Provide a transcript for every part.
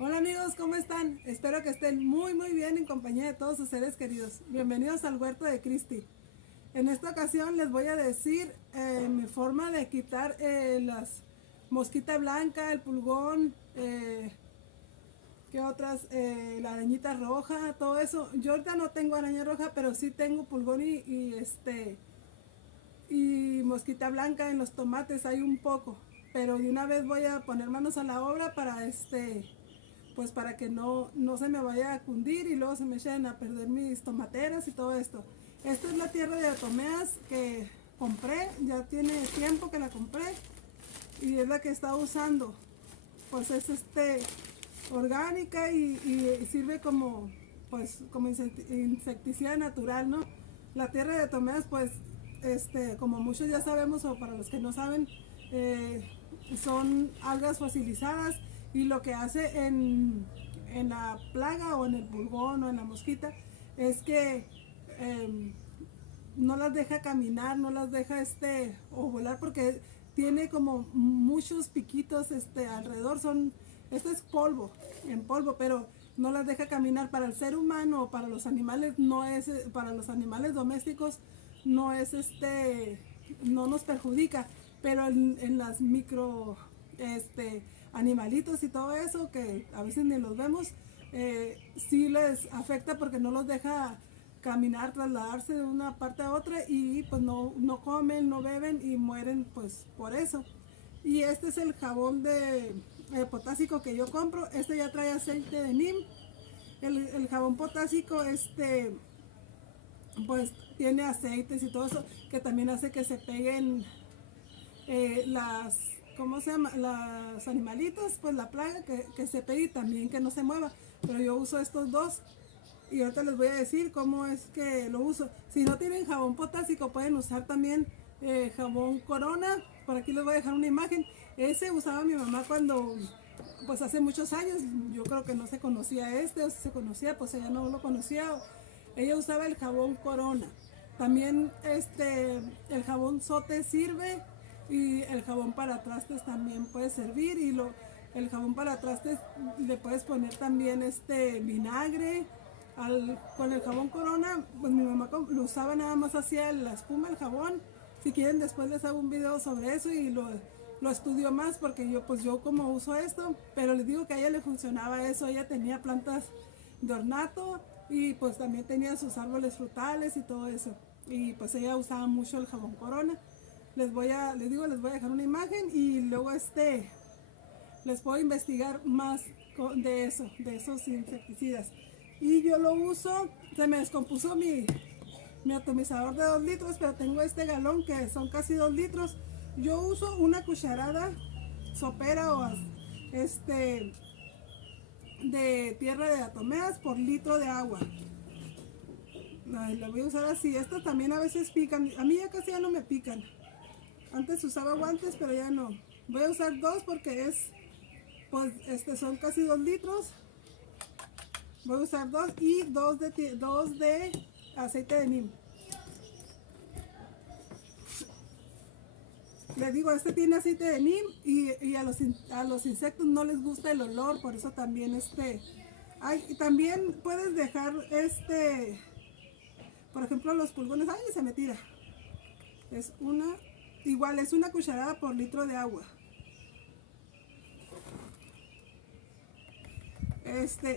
Hola amigos, ¿cómo están? Espero que estén muy bien en compañía de todos sus seres queridos. Bienvenidos al Huerto de Cristi. En esta ocasión les voy a decir mi forma de quitar las mosquita blanca, el pulgón, ¿qué otras? La arañita roja, todo eso. Yo ahorita no tengo araña roja, pero sí tengo pulgón y mosquita blanca en los tomates, hay un poco. Pero de una vez voy a poner manos a la obra para pues para que no se me vaya a cundir y luego se me echen a perder mis tomateras y todo esto. Esta es la tierra de atomeas que compré, ya tiene tiempo que la compré y es la que estaba usando. Pues es orgánica y sirve como pues como insecticida natural, ¿no? La tierra de atomeas pues como muchos ya sabemos o para los que no saben, eh, son algas fosilizadas y lo que hace en la plaga o en el pulgón o en la mosquita es que eh, no las deja caminar, no las deja o volar porque tiene como muchos piquitos alrededor, este es polvo, en polvo, pero no las deja caminar. Para el ser humano o para los animales no es, para los animales domésticos no es no nos perjudica, pero en las micro animalitos y todo eso que a veces ni los vemos, sí les afecta porque no los deja caminar, trasladarse de una parte a otra y pues no comen, no beben y mueren pues por eso. Y este es el jabón de potásico que yo compro. Este ya trae aceite de neem. El jabón potásico pues tiene aceites y todo eso que también hace que se peguen las, ¿cómo se llama? Las animalitos, pues la plaga que se pegue y también que no se mueva. Pero yo uso estos dos y ahorita les voy a decir cómo es que lo uso. Si no tienen jabón potásico pueden usar también jabón Corona. Por aquí les voy a dejar una imagen. Ese usaba mi mamá cuando, pues hace muchos años. Yo creo que no se conocía o si se conocía pues ella no lo conocía. Ella usaba el jabón Corona. También el jabón Sote sirve y el jabón para trastes también puede servir el jabón para trastes le puedes poner también vinagre. Con el jabón Corona, pues mi mamá lo usaba nada más, hacía la espuma, el jabón. Si quieren después les hago un video sobre eso y lo estudio más porque yo como uso esto, pero les digo que a ella le funcionaba eso. Ella tenía plantas de ornato y pues también tenía sus árboles frutales y todo eso. Y pues ella usaba mucho el jabón Corona. Les voy a dejar una imagen y luego les puedo investigar más de eso, de esos insecticidas. Y yo lo uso, se me descompuso mi atomizador de 2 litros, pero tengo este galón que son casi 2 litros. Yo uso una cucharada sopera o de tierra de atomeas por litro de agua. La voy a usar así. Estas también a veces pican. A mí ya casi ya no me pican. Antes usaba guantes, pero ya no. Voy a usar dos porque pues son casi 2 litros. Voy a usar dos y dos de aceite de neem. Les digo, tiene aceite de neem y a los insectos no les gusta el olor, por eso también también puedes dejar por ejemplo los pulgones, ay, se me tira. Es igual es una cucharada por litro de agua.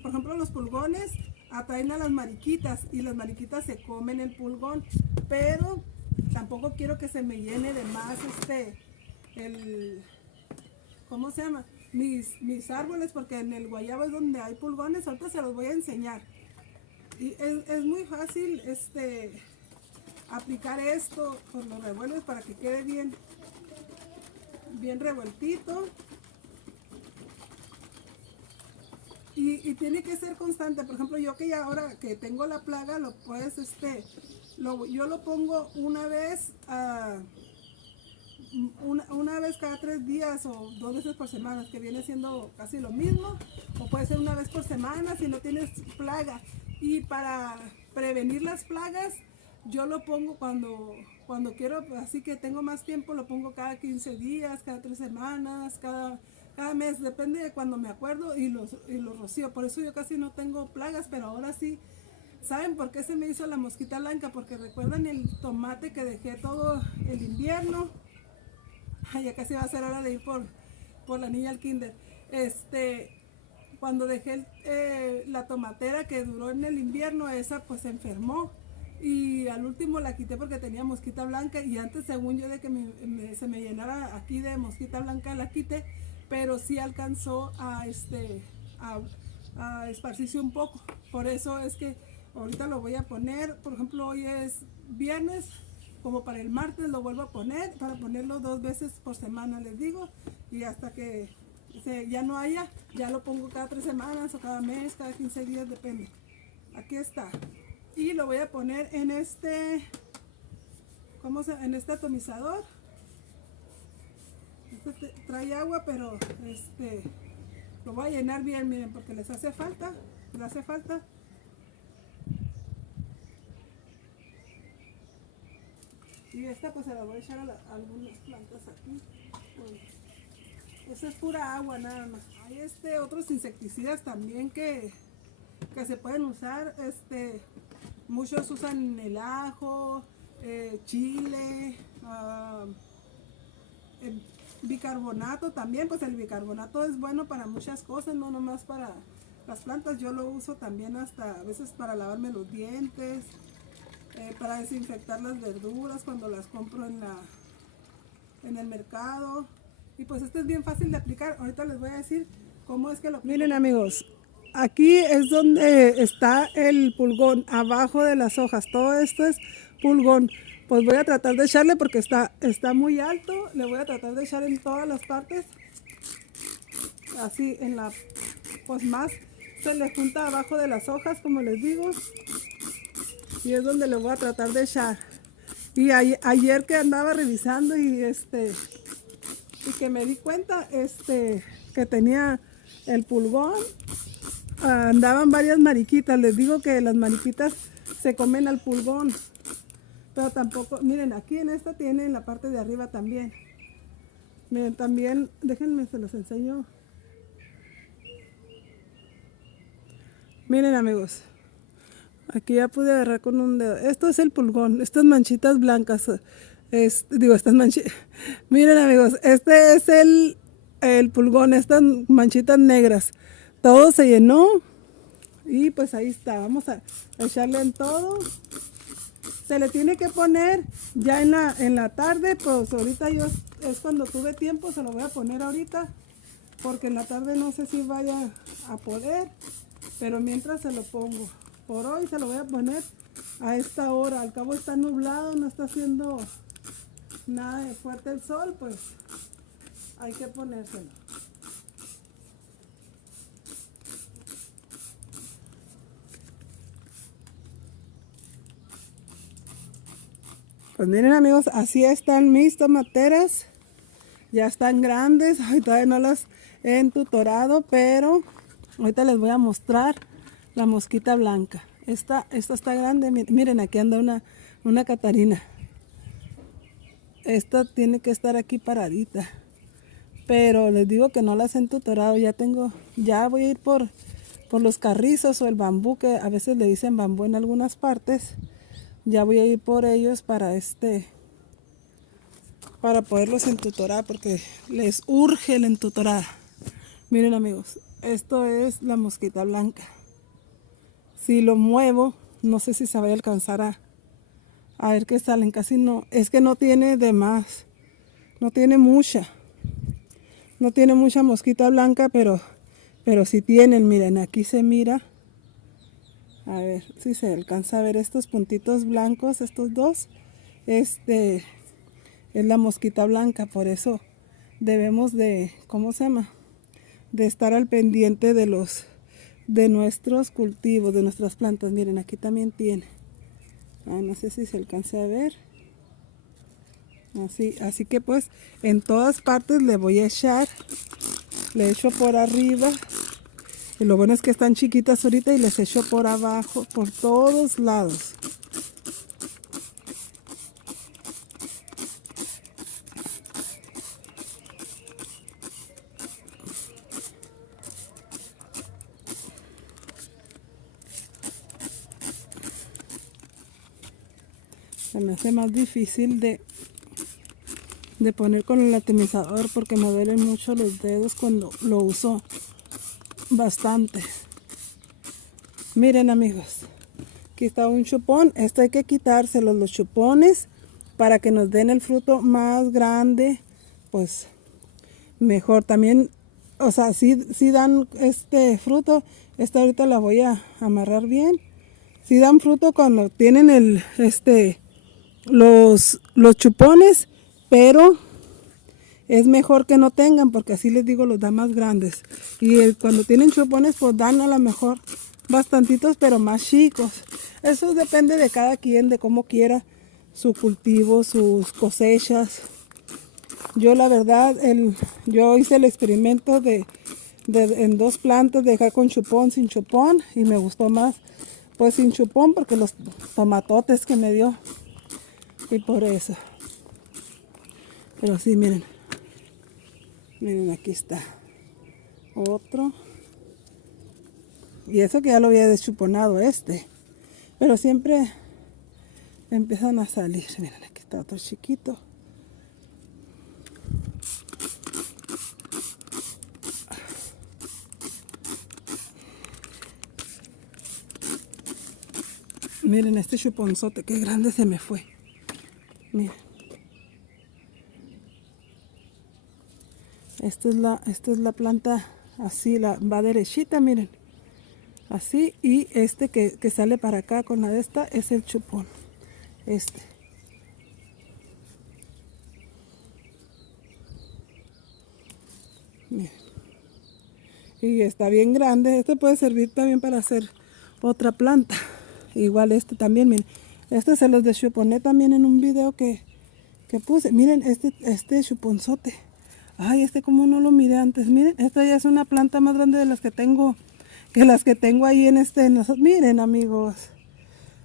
Por ejemplo, los pulgones atraen a las mariquitas y las mariquitas se comen el pulgón, pero tampoco quiero que se me llene de más ¿cómo se llama? Mis árboles, porque en el guayabo es donde hay pulgones. Ahorita se los voy a enseñar. Y es muy fácil aplicar esto, pues lo revuelves para que quede bien revueltito. Y tiene que ser constante. Por ejemplo, yo que ya ahora que tengo la plaga, lo puedes, yo lo pongo una vez cada 3 días o 2 veces por semana, que viene siendo casi lo mismo. O puede ser una vez por semana si no tienes plaga. Y para prevenir las plagas, yo lo pongo cuando quiero, así que tengo más tiempo, lo pongo cada 15 días, cada 3 semanas, cada mes, depende de cuando me acuerdo y los rocío. Por eso yo casi no tengo plagas, pero ahora sí. ¿Saben por qué se me hizo la mosquita blanca? Porque recuerdan el tomate que dejé todo el invierno. Ay, ya casi va a ser hora de ir por la niña al kinder. Cuando dejé la tomatera que duró en el invierno, esa pues se enfermó. Y al último la quité porque tenía mosquita blanca. Y antes, según yo, de que se me llenara aquí de mosquita blanca, la quité. Pero sí alcanzó a, a esparcirse un poco. Por eso es que ahorita lo voy a poner. Por ejemplo, hoy es viernes. Como para el martes lo vuelvo a poner, para ponerlo 2 veces por semana, les digo, y hasta que ya no haya, ya lo pongo cada 3 semanas o cada mes, cada 15 días, depende. Aquí está. Y lo voy a poner en en este atomizador. Trae agua, pero lo voy a llenar bien, miren, porque les hace falta, Y esta pues se la voy a echar a algunas plantas aquí. Eso es pura agua nada más. Hay otros insecticidas también que se pueden usar. Muchos usan el ajo, chile, el bicarbonato también. Pues el bicarbonato es bueno para muchas cosas, no nomás para las plantas. Yo lo uso también hasta a veces para lavarme los dientes. Para desinfectar las verduras cuando las compro en el mercado. Y pues es bien fácil de aplicar. Ahorita les voy a decir cómo es que lo aplico. Miren, amigos, aquí es donde está el pulgón, abajo de las hojas. Todo esto es pulgón. Pues voy a tratar de echarle porque está muy alto. Le voy a tratar de echar en todas las partes. Así pues más se le junta abajo de las hojas, como les digo. Y es donde le voy a tratar de echar. Y ayer que andaba revisando y que me di cuenta que tenía el pulgón, andaban varias mariquitas. Les digo que las mariquitas se comen al pulgón, pero tampoco, miren, aquí en esta tiene en la parte de arriba también. Miren, también, déjenme se los enseño. Miren, amigos, aquí ya pude agarrar con un dedo. Esto es el pulgón, estas manchitas blancas. Estas manchitas. Miren, amigos, este es el pulgón, estas manchitas negras. Todo se llenó. Y pues ahí está. Vamos a echarle en todo. Se le tiene que poner ya en la tarde. Pues ahorita es cuando tuve tiempo. Se lo voy a poner ahorita. Porque en la tarde no sé si vaya a poder. Pero mientras se lo pongo. Por hoy se lo voy a poner a esta hora. Al cabo está nublado, no está haciendo nada de fuerte el sol, pues hay que ponérselo. Pues miren, amigos, así están mis tomateras. Ya están grandes. Ay, todavía no las he entutorado, pero ahorita les voy a mostrar la mosquita blanca. Esta está grande. Miren, aquí anda una catarina. Esta tiene que estar aquí paradita. Pero les digo que no las he entutorado. Ya voy a ir por los carrizos o el bambú, que a veces le dicen bambú en algunas partes. Ya voy a ir por ellos para poderlos entutorar, porque les urge la entutorada. Miren, amigos, esto es la mosquita blanca. Si lo muevo, no sé si se va a alcanzar a ver qué salen. Casi no, es que no tiene de más, no tiene mucha mosquita blanca, pero sí tienen. Miren, aquí se mira, a ver si se alcanza a ver estos puntitos blancos, estos dos. Es la mosquita blanca. Por eso debemos de, ¿cómo se llama?, de estar al pendiente de nuestros cultivos, de nuestras plantas. Miren, aquí también tiene. No sé si se alcanza a ver. Así que pues en todas partes le voy a echar. Le echo por arriba. Y lo bueno es que están chiquitas ahorita y les echo por abajo, por todos lados. Se me hace más difícil de poner con el atomizador porque me duelen mucho los dedos cuando lo uso bastante. Miren amigos, aquí está un chupón. Esto hay que quitárselos los chupones para que nos den el fruto más grande, pues mejor. También, o sea, si dan este fruto. Esta ahorita la voy a amarrar bien. Si dan fruto cuando tienen los chupones, pero es mejor que no tengan porque así les digo los da más grandes. Y cuando tienen chupones pues dan a lo mejor bastantitos pero más chicos. Eso depende de cada quien, de cómo quiera su cultivo, sus cosechas. Yo la verdad, yo hice el experimento en 2 plantas, dejar con chupón, sin chupón, y me gustó más pues sin chupón porque los tomatotes que me dio, y por eso. Pero sí, miren aquí está otro, y eso que ya lo había deschuponado pero siempre empiezan a salir. Miren, aquí está otro chiquito. Miren este chuponzote, qué grande se me fue. Miren. Esta es la planta así, va derechita, miren. Así, y que sale para acá con la de esta es el chupón. Miren. Y está bien grande. Este puede servir también para hacer otra planta. Igual también, miren. Se los deschuponé también en un video que puse. Miren este chuponzote. Ay, como no lo miré antes. Miren, esta ya es una planta más grande de las que tengo, ahí en miren amigos,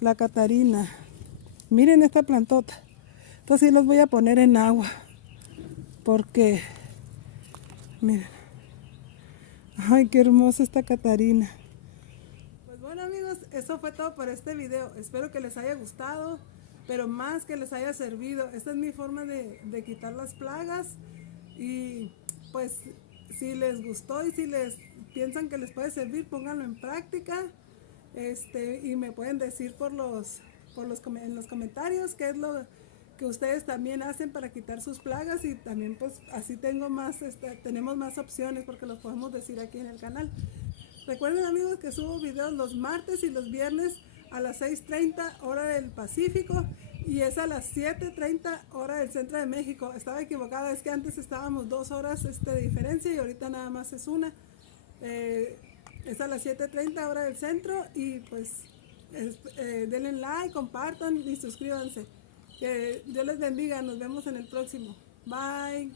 la catarina. Miren esta plantota. Entonces sí los voy a poner en agua. Porque, miren. Ay, qué hermosa esta catarina. Pues bueno amigos, eso fue todo por este video. Espero que les haya gustado, pero más que les haya servido. Esta es mi forma de quitar las plagas. Y pues si les gustó y si les piensan que les puede servir, pónganlo en práctica. Y me pueden decir en los comentarios qué es lo que ustedes también hacen para quitar sus plagas, y también pues así tenemos más opciones porque los podemos decir aquí en el canal. Recuerden amigos que subo videos los martes y los viernes a las 6:30 hora del Pacífico, y es a las 7:30 hora del centro de México. Estaba equivocada, es que antes estábamos 2 horas de diferencia y ahorita nada más es una. Es a las 7:30 hora del centro, y pues denle like, compartan y suscríbanse. Que Dios les bendiga, nos vemos en el próximo. Bye.